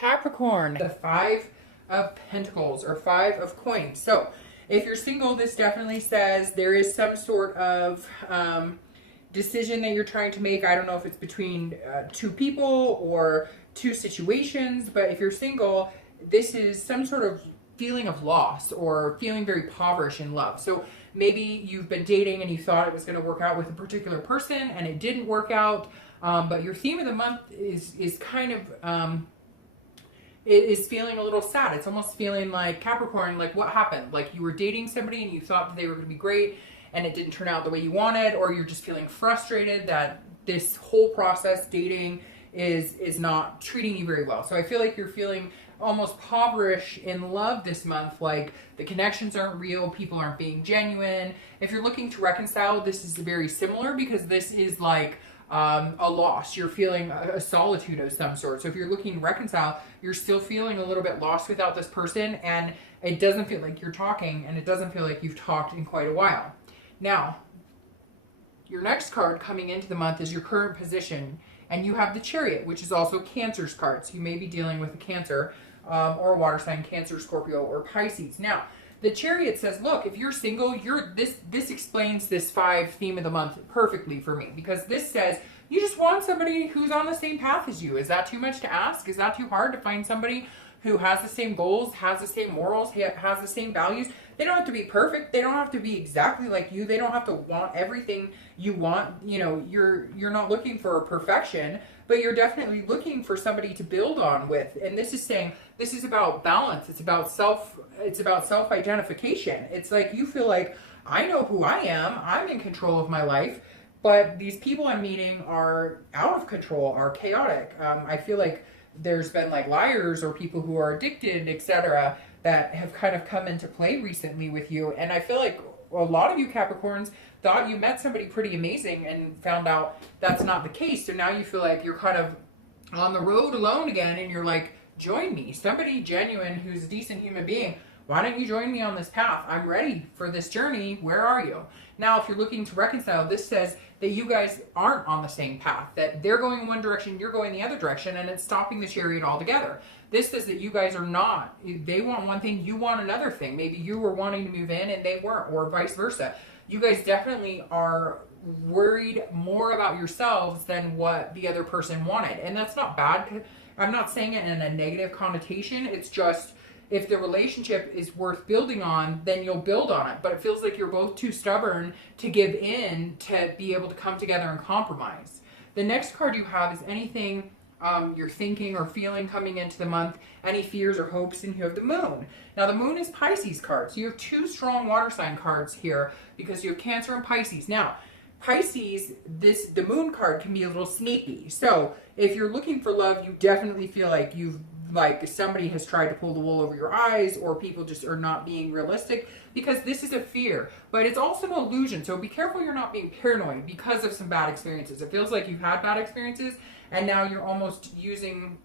Capricorn, the Five of Pentacles or Five of Coins. So if you're single, this definitely says there is some sort of decision that you're trying to make. I don't know if it's between two people or two situations, but if you're single, this is some sort of feeling of loss or feeling very impoverished in love. So maybe you've been dating and you thought it was going to work out with a particular person and it didn't work out. But your theme of the month is kind of it is feeling a little sad. It's almost feeling like Capricorn, like what happened? Like you were dating somebody and you thought that they were going to be great and it didn't turn out the way you wanted, or you're just feeling frustrated that this whole process, dating, is not treating you very well. So I feel like you're feeling almost impoverished in love this month, like the connections aren't real, people aren't being genuine. If you're looking to reconcile, this is very similar because this is like a loss. You're feeling a solitude of some sort. So if you're looking to reconcile, you're still feeling a little bit lost without this person, and it doesn't feel like you're talking, and it doesn't feel like you've talked in quite a while. Now, your next card coming into the month is your current position, and you have the Chariot, which is also Cancer's card. So you may be dealing with a Cancer or a water sign, Cancer, Scorpio, or Pisces. Now, the Chariot says, look, if you're single, this explains this 5 theme of the month perfectly for me, because this says you just want somebody who's on the same path as you. Is that too much to ask? Is that too hard to find somebody who has the same goals, has the same morals, has the same values? They don't have to be perfect. They don't have to be exactly like you. They don't have to want everything you want. You know, you're not looking for perfection, but you're definitely looking for somebody to build on with. And this is saying this is about balance. It's about self-identification. It's like you feel like, I know who I am. I'm in control of my life, but these people I'm meeting are out of control, are chaotic. I feel like there's been like liars or people who are addicted, etc., that have kind of come into play recently with you. And I feel like a lot of you Capricorns thought you met somebody pretty amazing and found out that's not the case. So now you feel like you're kind of on the road alone again, and you're like, join me, somebody genuine who's a decent human being. Why don't you join me on this path? I'm ready for this journey. Where are you? Now, if you're looking to reconcile, this says that you guys aren't on the same path, that they're going in one direction, you're going the other direction, and it's stopping the Chariot altogether. This says that you guys are not. They want one thing, you want another thing. Maybe you were wanting to move in and they weren't, or vice versa. You guys definitely are worried more about yourselves than what the other person wanted. And that's not bad. I'm not saying it in a negative connotation. It's just, if the relationship is worth building on, then you'll build on it. But it feels like you're both too stubborn to give in to be able to come together and compromise. The next card you have is anything you're thinking or feeling coming into the month, any fears or hopes, and you have the Moon. Now, the Moon is Pisces cards. So you have 2 strong water sign cards here because you have Cancer and Pisces. Now, Pisces, the Moon card can be a little sneaky. So if you're looking for love, you definitely feel like somebody has tried to pull the wool over your eyes, or people just are not being realistic, because this is a fear, but it's also an illusion. So be careful you're not being paranoid because of some bad experiences. It feels like you've had bad experiences and now you're almost using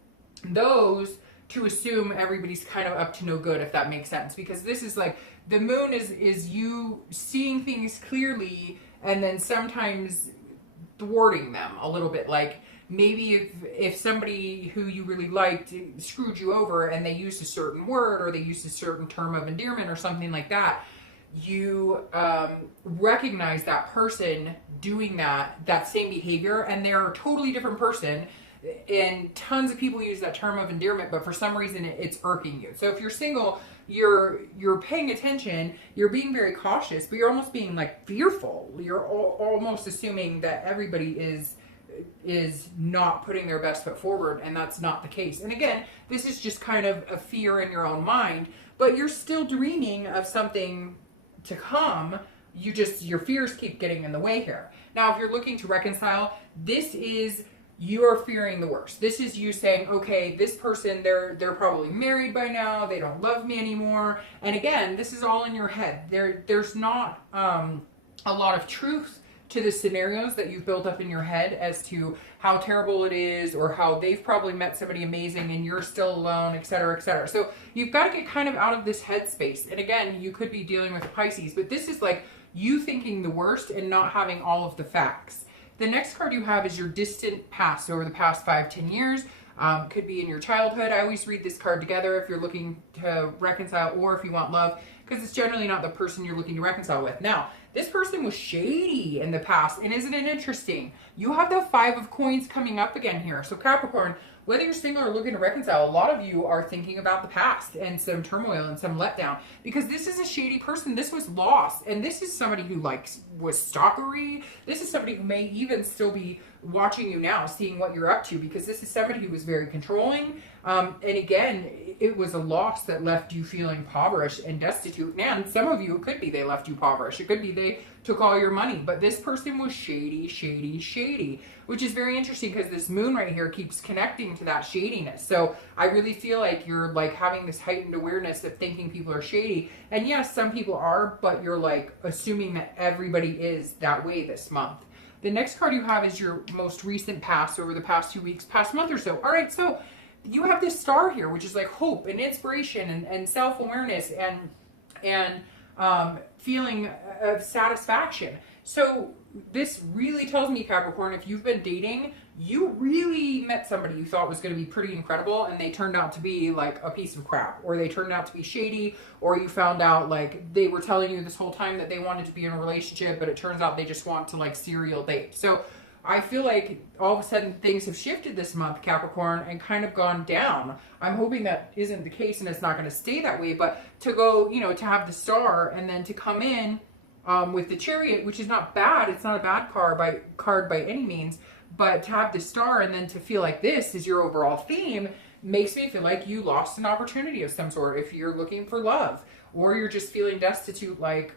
those to assume everybody's kind of up to no good, if that makes sense. Because this is like, the Moon is you seeing things clearly and then sometimes thwarting them a little bit. Like, maybe if somebody who you really liked screwed you over and they used a certain word or they used a certain term of endearment or something like that, you recognize that person doing that same behavior, and they're a totally different person. And tons of people use that term of endearment, but for some reason it's irking you. So if you're single, you're paying attention, you're being very cautious, but you're almost being like fearful. You're almost assuming that everybody is not putting their best foot forward, and that's not the case. And again, this is just kind of a fear in your own mind, but you're still dreaming of something to come. Your fears keep getting in the way here. Now, if you're looking to reconcile, this is you are fearing the worst. This is you saying, okay, this person, they're probably married by now, they don't love me anymore. And again, this is all in your head. There's not a lot of truth to the scenarios that you've built up in your head as to how terrible it is, or how they've probably met somebody amazing and you're still alone, etc., etc. So you've got to get kind of out of this headspace. And again, you could be dealing with Pisces, but this is like you thinking the worst and not having all of the facts. The next card you have is your distant past, over the past 5-10 years. Could be in your childhood. I always read this card together if you're looking to reconcile or if you want love, because it's generally not the person you're looking to reconcile with. Now, this person was shady in the past, and isn't it interesting? You have the Five of Coins coming up again here. So Capricorn, whether you're single or looking to reconcile, a lot of you are thinking about the past and some turmoil and some letdown, because this is a shady person. This was lost, and this is somebody who was stalkery. This is somebody who may even still be watching you now, seeing what you're up to, because this is somebody who was very controlling. And again, it was a loss that left you feeling impoverished and destitute. And some of you, it could be they left you impoverished. It could be they took all your money. But this person was shady, shady, shady, which is very interesting because this moon right here keeps connecting to that shadiness. So I really feel like you're like having this heightened awareness of thinking people are shady. And yes, some people are, but you're like assuming that everybody is that way this month. The next card you have is your most recent past over the past 2 weeks, past month or so. All right, so you have this star here, which is like hope and inspiration and self-awareness and feeling of satisfaction. So this really tells me, Capricorn, if you've been dating, you really met somebody you thought was going to be pretty incredible, and they turned out to be like a piece of crap, or they turned out to be shady, or you found out like they were telling you this whole time that they wanted to be in a relationship, but it turns out they just want to like serial date. So I feel like all of a sudden things have shifted this month, Capricorn, and kind of gone down. I'm hoping that isn't the case and it's not going to stay that way, but to go, to have the star and then to come in with the Chariot, which is not bad. It's not a bad card by any means, but to have the star and then to feel like this is your overall theme makes me feel like you lost an opportunity of some sort if you're looking for love, or you're just feeling destitute, like,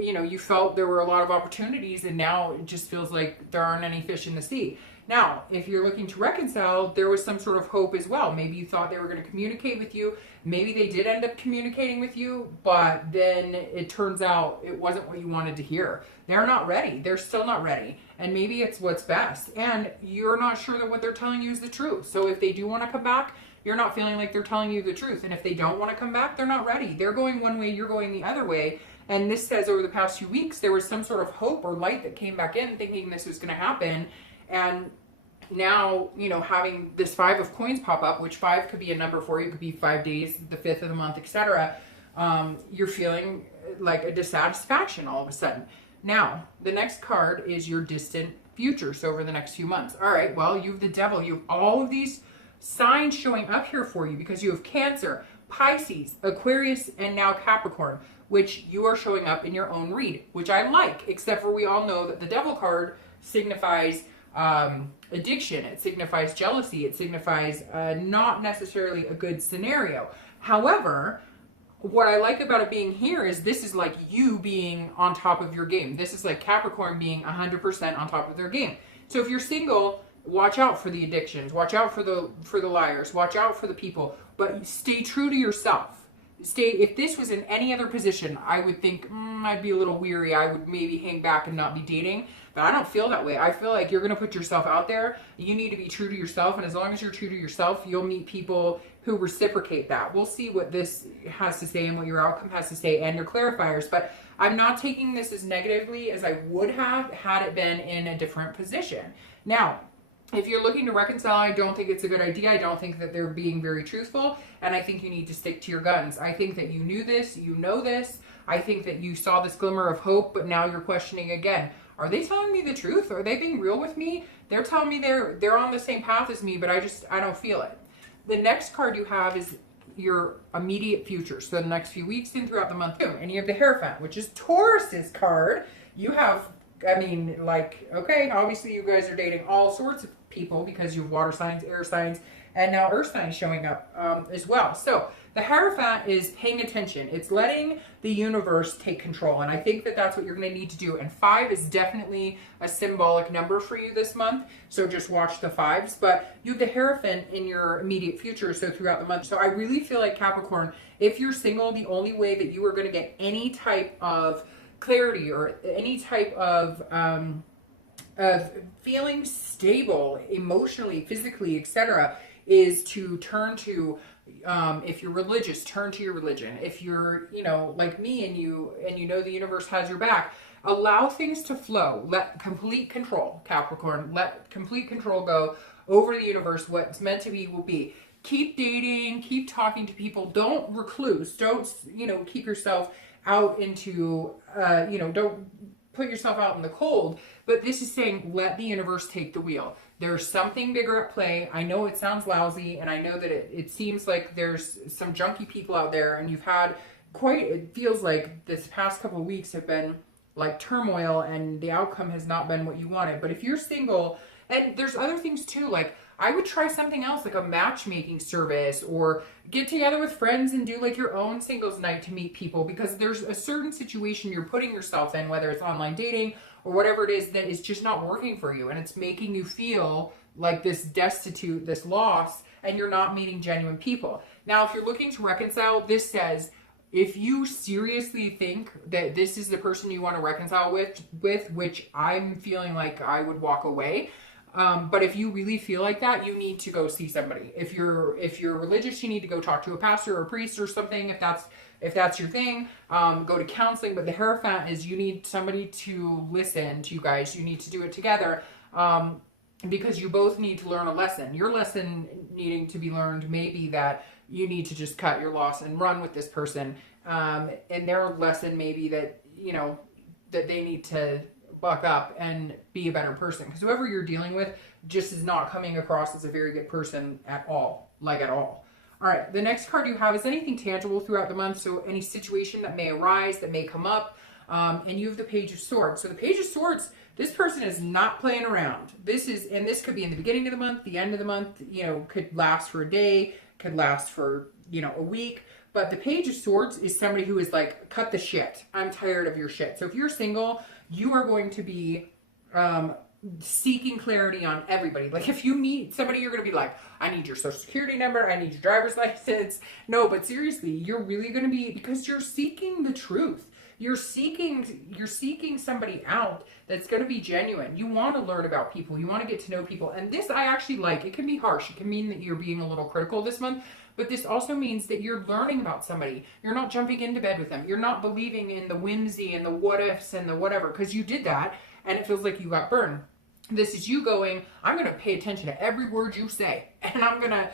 you felt there were a lot of opportunities and now it just feels like there aren't any fish in the sea. Now, if you're looking to reconcile, there was some sort of hope as well. Maybe you thought they were going to communicate with you. Maybe they did end up communicating with you, but then it turns out it wasn't what you wanted to hear. They're not ready. They're still not ready. And maybe it's what's best. And you're not sure that what they're telling you is the truth. So if they do want to come back, you're not feeling like they're telling you the truth. And if they don't want to come back, they're not ready. They're going one way, you're going the other way. And this says over the past 2 weeks, there was some sort of hope or light that came back in thinking this was going to happen. And now, having this Five of Coins pop up, which 5 could be a number for you. It could be 5 days, the 5th of the month, etc. You're feeling like a dissatisfaction all of a sudden. Now, the next card is your distant future. So over the next few months. All right, well, you have the Devil. You have all of these signs showing up here for you because you have Cancer, Pisces, Aquarius, and now Capricorn, which you are showing up in your own read, which I like, except for we all know that the Devil card signifies addiction, it signifies jealousy, it signifies not necessarily a good scenario. However, what I like about it being here is this is like you being on top of your game. This is like Capricorn being 100% on top of their game. So if you're single, watch out for the addictions, watch out for the liars, watch out for the people, but stay true to yourself. If this was in any other position, I would think, I'd be a little weary. I would maybe hang back and not be dating. But I don't feel that way. I feel like you're going to put yourself out there. You need to be true to yourself. And as long as you're true to yourself, you'll meet people who reciprocate that. We'll see what this has to say and what your outcome has to say and your clarifiers. But I'm not taking this as negatively as I would have had it been in a different position. Now, if you're looking to reconcile, I don't think it's a good idea. I don't think that they're being very truthful, and I think you need to stick to your guns. I think that you knew this, you know this. I think that you saw this glimmer of hope, but now you're questioning again. Are they telling me the truth? Are they being real with me? They're telling me they're on the same path as me, but I don't feel it. The next card you have is your immediate future, so the next few weeks and throughout the month too. And you have the Hierophant, which is Taurus's card. You have, okay, obviously you guys are dating all sorts of people because you have water signs, air signs, and now earth signs showing up as well. So the Hierophant is paying attention. It's letting the universe take control, and I think that that's what you're going to need to do. And 5 is definitely a symbolic number for you this month, so just watch the 5s. But you have the Hierophant in your immediate future, so throughout the month. So I really feel like, Capricorn, if you're single, the only way that you are going to get any type of clarity or any type of feeling stable emotionally, physically, etc., is to turn to, if you're religious, turn to your religion. If you're, like me and you know the universe has your back, allow things to flow. Let complete control, Capricorn, let complete control go over the universe. What's meant to be will be. Keep dating, keep talking to people. Don't recluse. Don't, keep yourself out into, don't put yourself out in the cold. But this is saying, let the universe take the wheel. There's something bigger at play. I know it sounds lousy, and I know that it seems like there's some junky people out there, and you've had it feels like this past couple of weeks have been like turmoil, and the outcome has not been what you wanted. But if you're single, and there's other things too, like I would try something else, like a matchmaking service, or get together with friends and do like your own singles night to meet people, because there's a certain situation you're putting yourself in, whether it's online dating or whatever it is, that is just not working for you, and it's making you feel like this destitute, this lost, and you're not meeting genuine people. Now, if you're looking to reconcile, this says, if you seriously think that this is the person you want to reconcile with, which I'm feeling like I would walk away. But if you really feel like that, you need to go see somebody. If you're religious, you need to go talk to a pastor or a priest or something. If that's your thing, go to counseling. But the Hierophant is, you need somebody to listen to you guys. You need to do it together. Because you both need to learn a lesson. Your lesson needing to be learned may be that you need to just cut your loss and run with this person. And their lesson may be that, that they need to buck up and be a better person. Because whoever you're dealing with just is not coming across as a very good person at all. All right, the next card you have is anything tangible throughout the month. So any situation that may arise, that may come up. And you have the Page of Swords. So the Page of Swords, this person is not playing around. This could be in the beginning of the month, the end of the month, could last for a day, could last for, a week. But the Page of Swords is somebody who is like, cut the shit. I'm tired of your shit. So if you're single, you are going to be seeking clarity on everybody. Like if you meet somebody, you're going to be like, I need your social security number. I need your driver's license. No, but seriously, you're really going to be, because you're seeking the truth. You're seeking somebody out that's going to be genuine. You want to learn about people. You want to get to know people. And this I actually like. It can be harsh. It can mean that you're being a little critical this month. But this also means that you're learning about somebody. You're not jumping into bed with them. You're not believing in the whimsy and the what ifs and the whatever. Because you did that and it feels like you got burned. This is you going, I'm going to pay attention to every word you say. And I'm going to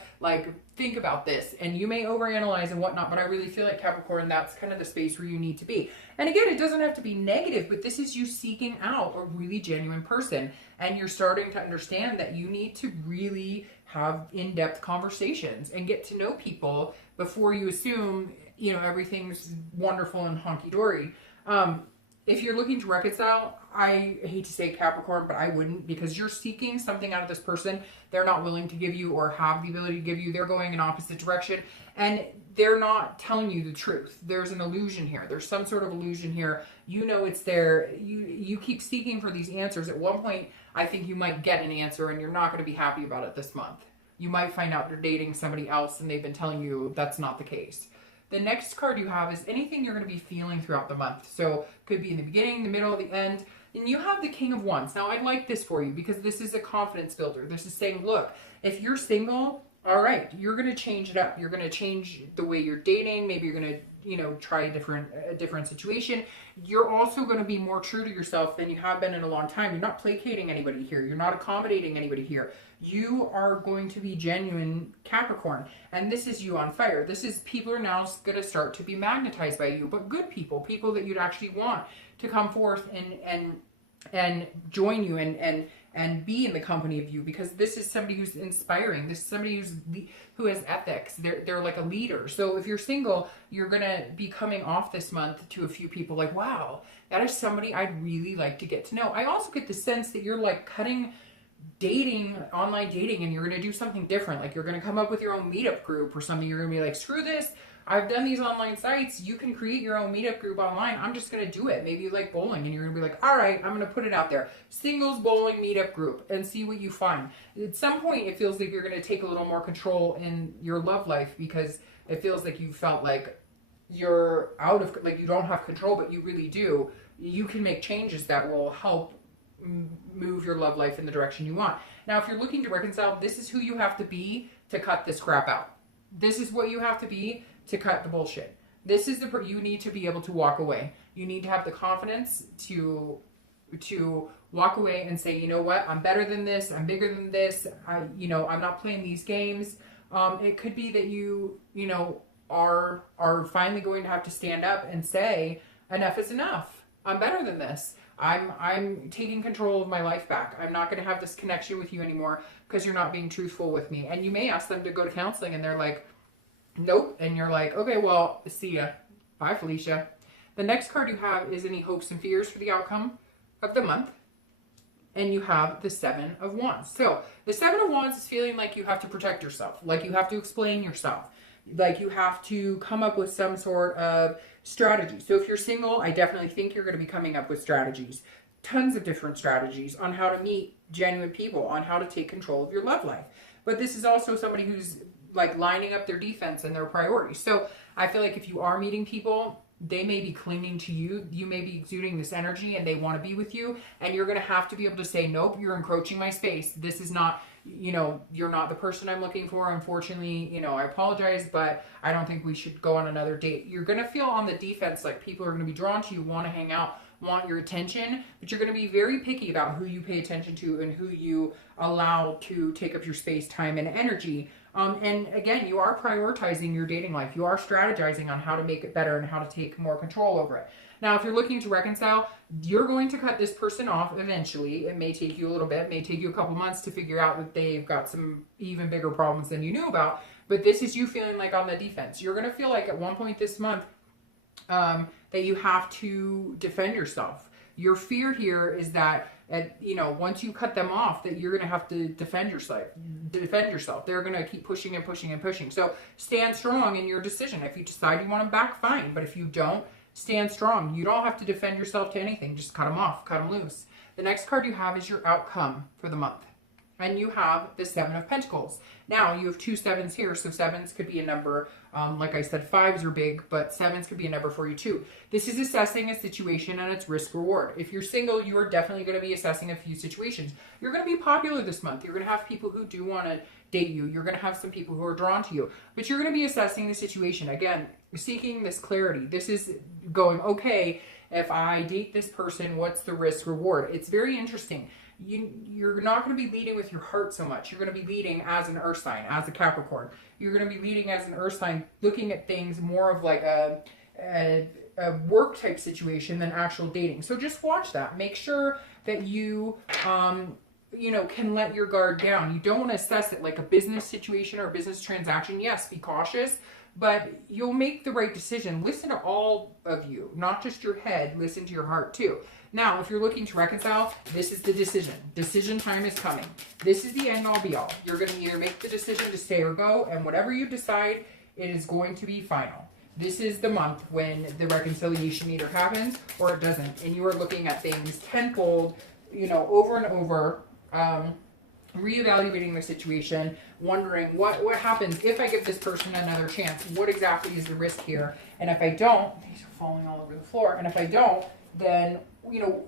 think about this. And you may overanalyze and whatnot, but I really feel like Capricorn, that's kind of the space where you need to be. And again, it doesn't have to be negative, but this is you seeking out a really genuine person. And you're starting to understand that you need to really have in-depth conversations and get to know people before you assume, everything's wonderful and honky-dory. If you're looking to reconcile, I hate to say Capricorn, but I wouldn't, because you're seeking something out of this person they're not willing to give you or have the ability to give you. They're going in opposite direction and they're not telling you the truth. There's an illusion here. There's some sort of illusion here. It's there. You keep seeking for these answers. At one point, I think you might get an answer and you're not going to be happy about it this month. You might find out you're dating somebody else and they've been telling you that's not the case. The next card you have is anything you're going to be feeling throughout the month. So could be in the beginning, the middle, the end. And you have the King of Wands. Now, I like this for you because this is a confidence builder. This is saying, look, if you're single, all right, you're going to change it up. You're going to change the way you're dating. Maybe you're going to, try a different situation. You're also going to be more true to yourself than you have been in a long time. You're not placating anybody here. You're not accommodating anybody here. You are going to be genuine Capricorn. And this is you on fire. This is people are now going to start to be magnetized by you, but good people that you'd actually want to come forth and join you and be in the company of you, because this is somebody who's inspiring. This is somebody who has ethics. They're like a leader. So if you're single, you're going to be coming off this month to a few people like, wow, that is somebody I'd really like to get to know. I also get the sense that you're like cutting online dating, and you're going to do something different. Like you're going to come up with your own meetup group or something. You're going to be like, screw this. I've done these online sites. You can create your own meetup group online. I'm just going to do it. Maybe you like bowling and you're going to be like, all right, I'm going to put it out there. Singles bowling meetup group, and see what you find. At some point, it feels like you're going to take a little more control in your love life, because it feels like you felt like you're out of, like you don't have control, but you really do. You can make changes that will help move your love life in the direction you want. Now, if you're looking to reconcile, this is who you have to be to cut this crap out. This is what you have to be to cut the bullshit. This is you need to be able to walk away. You need to have the confidence to walk away and say, you know what, I'm better than this, I'm bigger than this, I'm not playing these games. It could be that you are finally going to have to stand up and say, enough is enough. I'm better than this. I'm taking control of my life back. I'm not going to have this connection with you anymore because you're not being truthful with me. And you may ask them to go to counseling and they're like, nope. And you're like, okay, well, see ya. Bye, Felicia. The next card you have is any hopes and fears for the outcome of the month. And you have the Seven of Wands. So the Seven of Wands is feeling like you have to protect yourself, like you have to explain yourself, like you have to come up with some sort of strategy. So if you're single, I definitely think you're going to be coming up with strategies, tons of different strategies on how to meet genuine people, on how to take control of your love life. But this is also somebody who's like lining up their defense and their priorities. So I feel like if you are meeting people, they may be clinging to you. You may be exuding this energy and they want to be with you. And you're going to have to be able to say, nope, you're encroaching my space. This is not, you're not the person I'm looking for. Unfortunately, I apologize, but I don't think we should go on another date. You're going to feel on the defense, like people are going to be drawn to you, want to hang out, want your attention, but you're going to be very picky about who you pay attention to and who you allow to take up your space, time, and energy. And again, you are prioritizing your dating life. You are strategizing on how to make it better and how to take more control over it. Now, if you're looking to reconcile, you're going to cut this person off eventually. It may take you a little bit, it may take you a couple months to figure out that they've got some even bigger problems than you knew about. But this is you feeling like on the defense. You're going to feel like at one point this month that you have to defend yourself. Your fear here is that once you cut them off, that you're going to have to defend yourself. They're going to keep pushing and pushing and pushing. So stand strong in your decision. If you decide you want them back, fine. But if you don't, stand strong. You don't have to defend yourself to anything. Just cut them off, cut them loose. The next card you have is your outcome for the month. And you have the Seven of Pentacles. Now, you have two sevens here, so sevens could be a number. Like I said, fives are big, but sevens could be a number for you too. This is assessing a situation and its risk reward. If you're single, you are definitely going to be assessing a few situations. You're going to be popular this month. You're going to have people who do want to date you. You're going to have some people who are drawn to you. But you're going to be assessing the situation. Again, seeking this clarity. This is going, okay, if I date this person, what's the risk reward? It's very interesting. You're not going to be leading with your heart so much. You're going to be leading as an earth sign, as a Capricorn. You're going to be leading as an earth sign, looking at things more of like a work type situation than actual dating. So just watch that. Make sure that you, can let your guard down. You don't want to assess it like a business situation or a business transaction. Yes, be cautious, but you'll make the right decision. Listen to all of you, not just your head. Listen to your heart too. Now, if you're looking to reconcile, this is the decision. Decision time is coming. This is the end all be all. You're going to either make the decision to stay or go, and whatever you decide, it is going to be final. This is the month when the reconciliation either happens or it doesn't, and you are looking at things tenfold, over and over, reevaluating the situation, wondering what happens if I give this person another chance. What exactly is the risk here? And if I don't, these are falling all over the floor, and if I don't, then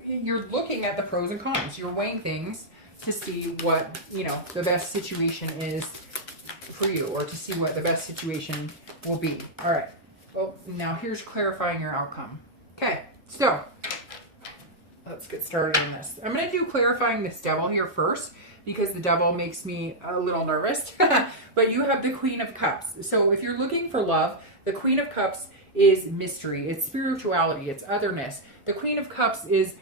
you're looking at the pros and cons. You're weighing things to see what, the best situation is for you, or to see what the best situation will be. All right. Well, now here's clarifying your outcome. Okay. So let's get started on this. I'm going to do clarifying this devil here first, because the devil makes me a little nervous. But you have the Queen of Cups. So if you're looking for love, the Queen of Cups is mystery. It's spirituality. It's otherness. The Queen of Cups is,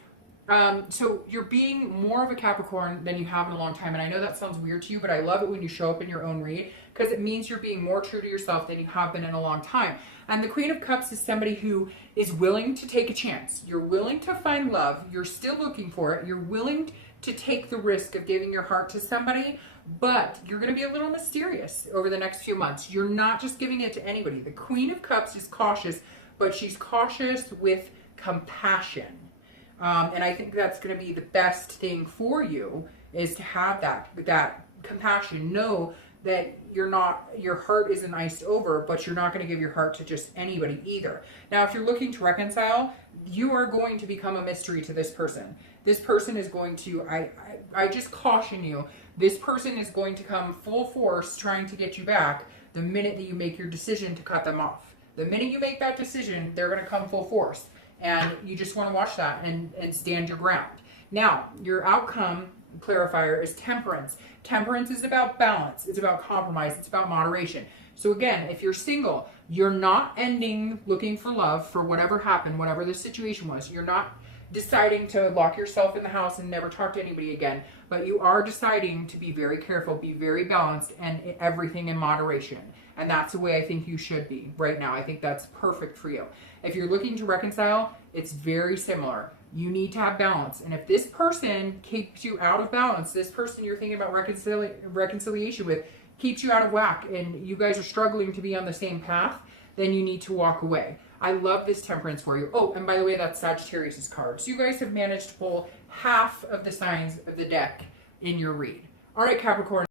so you're being more of a Capricorn than you have in a long time. And I know that sounds weird to you, but I love it when you show up in your own read, because it means you're being more true to yourself than you have been in a long time. And the Queen of Cups is somebody who is willing to take a chance. You're willing to find love. You're still looking for it. You're willing to take the risk of giving your heart to somebody, but you're going to be a little mysterious over the next few months. You're not just giving it to anybody. The Queen of Cups is cautious, but she's cautious with compassion. And I think that's going to be the best thing for you, is to have that compassion. Know that your heart isn't iced over, but you're not going to give your heart to just anybody either. Now, if you're looking to reconcile, you are going to become a mystery to this person. This person is going to, I just caution you, this person is going to come full force trying to get you back the minute that you make your decision to cut them off. The minute you make that decision, they're going to come full force. And you just want to watch that and stand your ground. Now, your outcome clarifier is temperance. Temperance is about balance. It's about compromise. It's about moderation. So again, if you're single, you're not ending looking for love for whatever happened, whatever the situation was. You're not deciding to lock yourself in the house and never talk to anybody again, but you are deciding to be very careful, be very balanced, and everything in moderation. And that's the way I think you should be right now. I think that's perfect for you. If you're looking to reconcile, it's very similar. You need to have balance. And if this person keeps you out of balance, this person you're thinking about reconciliation with keeps you out of whack, and you guys are struggling to be on the same path, then you need to walk away. I love this temperance for you. Oh, and by the way, that's Sagittarius' card. So you guys have managed to pull half of the signs of the deck in your read. All right, Capricorn.